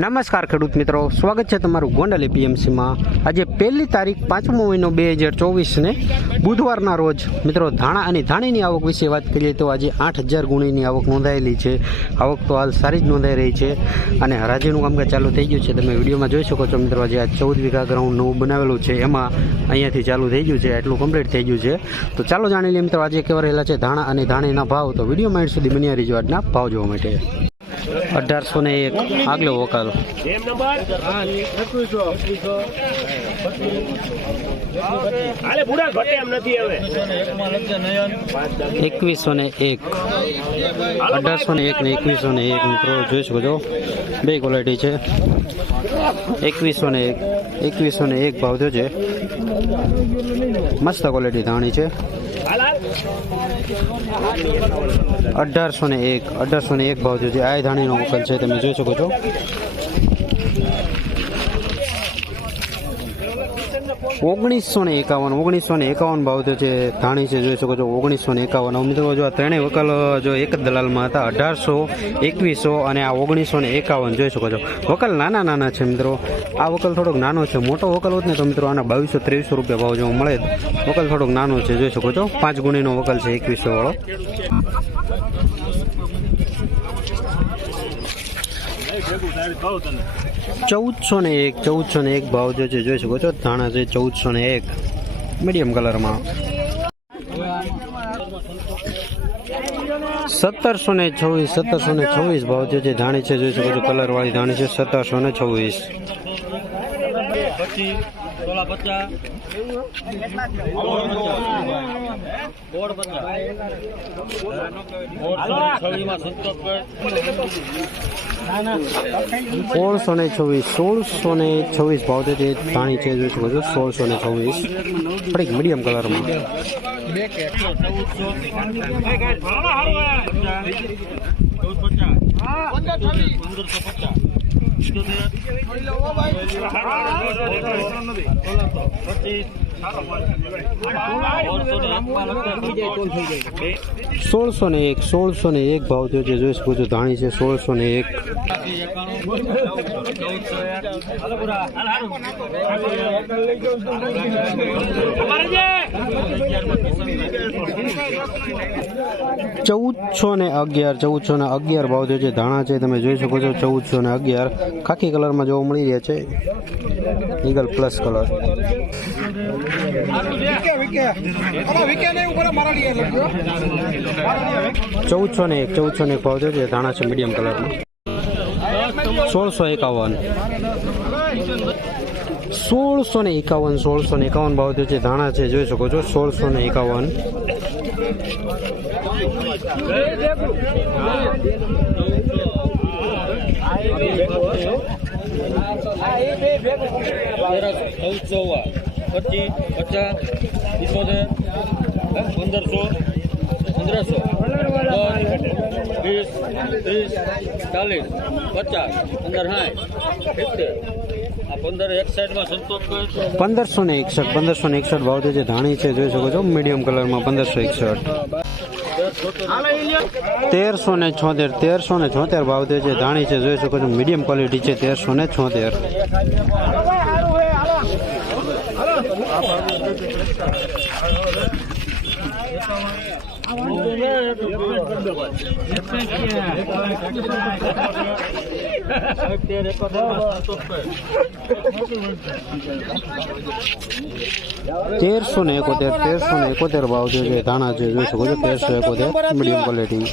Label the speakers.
Speaker 1: નમસ્કાર ખેડૂત મિત્રો, સ્વાગત છે તમારું ગોંડલ એપીએમસીમાં. આજે પહેલી તારીખ પાંચમો મહિનો બે હજાર ચોવીસને બુધવારના રોજ, મિત્રો, ધાણા અને ધાણીની આવક વિશે વાત કરીએ તો આજે આઠ હજાર ગુણીની આવક નોંધાયેલી છે. આવક તો હાલ સારી જ નોંધાઈ રહી છે અને હરાજીનું કામકાજ ચાલુ થઈ ગયું છે. તમે વિડીયોમાં જોઈ શકો છો મિત્રો, આજે આ ચૌદ વીઘા ગ્રાઉન્ડ નવું બનાવેલું છે. એમાં અહીંયાથી ચાલુ થઈ ગયું છે એટલું કમ્પ્લીટ થઈ ગયું છે. તો ચાલો જાણી લઈએ મિત્રો, આજે કેવા રહેલા છે ધાણા અને ધાણીના ભાવ. તો વીડિયો માઇન્ડ સુધી બન્યા રહીજો આજના ભાવ જોવા માટે. અઢારસો ને એક. આગલો વકાલ. એકવીસો ને એક. અઢારસો ને એક ને એકવીસો ને એક મિત્રો જોઈ શકો છો. બે ક્વોલિટી છે. એકવીસો ને એક એકવીસો ને એક ભાવ થયો છે. મસ્ત ક્વોલિટી ધાણી છે. અઢારસો ને એક, અઢારસો ને એક ભાવ છે આ ધાણીનો ઉકેલ છે, તમે જોઈ શકો છો. ઓગણીસો ને એકાવન ઓગણીસો ને એકાવન ભાવ થયો છે ધાણી છે, જોઈ શકો છો ઓગણીસો ને એકાવન. મિત્રો, જો આ ત્રણેય વકલ, જો એક જ દલાલમાં હતા, અઢારસો, એકવીસો અને આ ઓગણીસો ને એકાવન, જોઈ શકો છો. વકલ નાના નાના છે મિત્રો. આ વકલ થોડોક નાનો છે. મોટો વકલ હોત ને તો મિત્રો આના બાવીસો ત્રેવીસો રૂપિયા ભાવ જોવા મળે. વકલ થોડોક નાનો છે, જોઈ શકો છો. પાંચ ગુણીનો વકલ છે, એકવીસો વાળો. ચૌદસો ને એક, ચૌદસો ને એક ભાવ જો છે, જોઈ શકો છો, ધાણા છે ચૌદસો ને એક મીડિયમ કલરમાં સત્તરસો ને છવ્વીસ, સત્તરસો ને છવ્વીસ ભાવ જે છે, ધાણી છે, જોઈ શકો છો કલર વાળી ધાણી છે, સત્તરસો ને છવ્વીસ. સોળસો ને છવ્વીસ સોળસો ને છવ્વીસ ભાવ છે તે ધાણી છે જોઈ શકો છો સોળસો ને છવ્વીસ થોડીક મીડિયમ કલરમાં સોળસો ને એક, સોળસો ને એક ભાવ થયો છે. જોઈ શકો છો, ધાણી છે સોળસો ને એક. ચૌદસો ને અગિયાર, ચૌદસો ને અગિયાર ભાવ થયો છે. ધાણા છે, તમે જોઈ શકો છો, ચૌદસો ને અગિયાર. ખાખી કલરમાં જોવા મળી રહ્યા છે. ઈગલ પ્લસ કલર ચૌદસો ને એક, ચૌદસો ને એક ભાવ છે, ધાણા છે મીડિયમ કલરનો સોળસો એકાવન. સોળસો ને એકાવન, સોળસો ને એકાવન ભાવ જે ધાણા છે, જોઈ શકો છો, સોળસો ને એકાવન.
Speaker 2: ચૌદસો પચીસ પચાસ ઇઠોતેર પંદરસો પંદરસો વીસ, ત્રીસ, ચાલીસ, પચાસ, પંદર, સાઠ, સિત્તેર.
Speaker 1: પંદરસો ને એકસઠ, પંદરસો ને એકસઠ ભાવ જે ધાણી છે, જોઈ શકો છો, મીડિયમ કલરમાં પંદરસો એકસઠ. તેરસો ને છોતેર, તેરસો ને છોતેર ભાવ જે ધાણી છે, જોઈ શકો છો, મીડિયમ ક્વોલિટી છે, તેરસો ને છોતેર. તેરસો ને એકોતેર, તેરસો ને એકોતેર ભાવ છે ધાણા છે જોઈ શકો છો, તેરસો એકોતેર મીડિયમ ક્વોલિટી